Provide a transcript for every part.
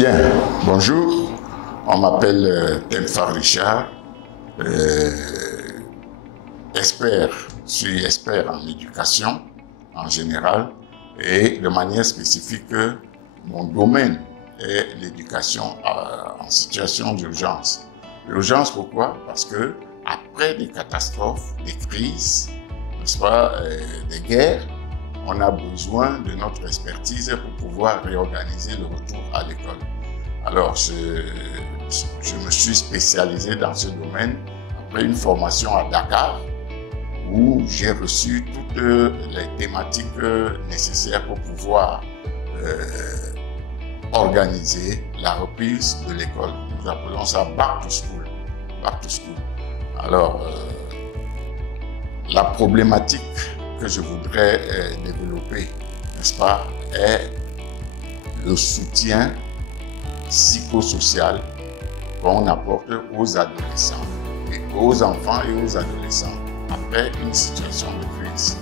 Bien, bonjour, on m'appelle Telfar Richard, je suis expert en éducation en général et de manière spécifique, mon domaine est l'éducation en situation d'urgence. L'urgence pourquoi? Parce que après des catastrophes, des crises, n'est-ce pas, des guerres, on a besoin de notre expertise pour pouvoir réorganiser le retour à l'école. Alors, je me suis spécialisé dans ce domaine après une formation à Dakar où j'ai reçu toutes les thématiques nécessaires pour pouvoir organiser la reprise de l'école. Nous appelons ça Back to School. Back to School. Alors, la problématique que je voudrais développer, n'est-ce pas, est le soutien psychosocial qu'on apporte aux adolescents et aux enfants et aux adolescents après une situation de crise.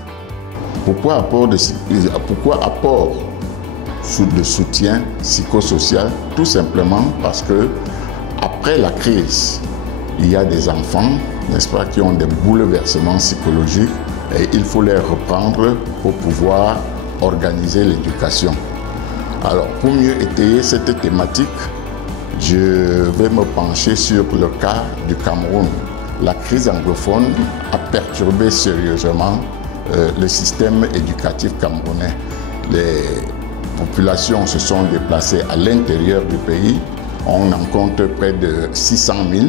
Pourquoi apport de soutien psychosocial? Tout simplement parce que après la crise, il y a des enfants, n'est-ce pas, qui ont des bouleversements psychologiques et il faut les reprendre pour pouvoir organiser l'éducation. Alors, pour mieux étayer cette thématique, je vais me pencher sur le cas du Cameroun. La crise anglophone a perturbé sérieusement le système éducatif camerounais. Les populations se sont déplacées à l'intérieur du pays. On en compte près de 600 000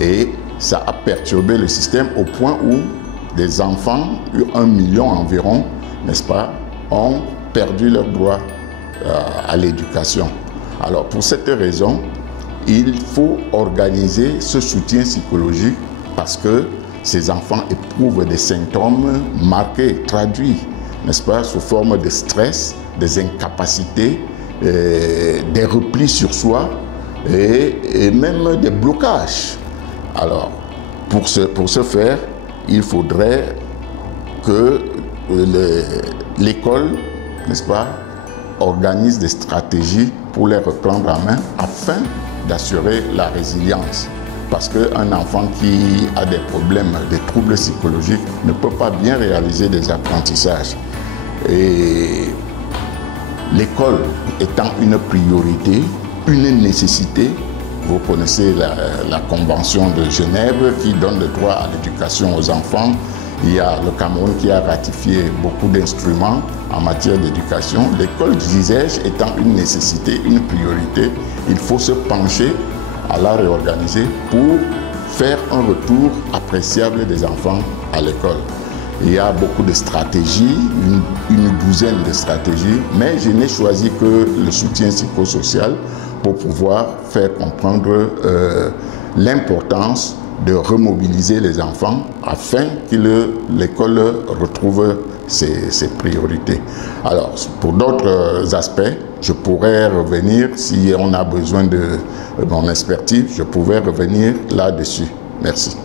et ça a perturbé le système au point où des enfants, 1 million environ, n'est-ce pas, ont perdu leur droit à l'éducation. Alors, pour cette raison, il faut organiser ce soutien psychologique parce que ces enfants éprouvent des symptômes marqués, traduits, n'est-ce pas, sous forme de stress, des incapacités, des replis sur soi et même des blocages. Alors, pour ce faire, il faudrait que l'école, n'est-ce pas, organise des stratégies pour les reprendre en main afin d'assurer la résilience. Parce qu'un enfant qui a des problèmes, des troubles psychologiques, ne peut pas bien réaliser des apprentissages. Et l'école étant une priorité, une nécessité, vous connaissez la Convention de Genève qui donne le droit à l'éducation aux enfants. Il y a le Cameroun qui a ratifié beaucoup d'instruments en matière d'éducation. L'école, disais-je, étant une nécessité, une priorité, il faut se pencher à la réorganiser pour faire un retour appréciable des enfants à l'école. Il y a beaucoup de stratégies, une douzaine de stratégies, mais je n'ai choisi que le soutien psychosocial pour pouvoir faire comprendre l'importance de remobiliser les enfants afin que l'école retrouve ses priorités. Alors, pour d'autres aspects, je pourrais revenir, si on a besoin de mon expertise, je pourrais revenir là-dessus. Merci.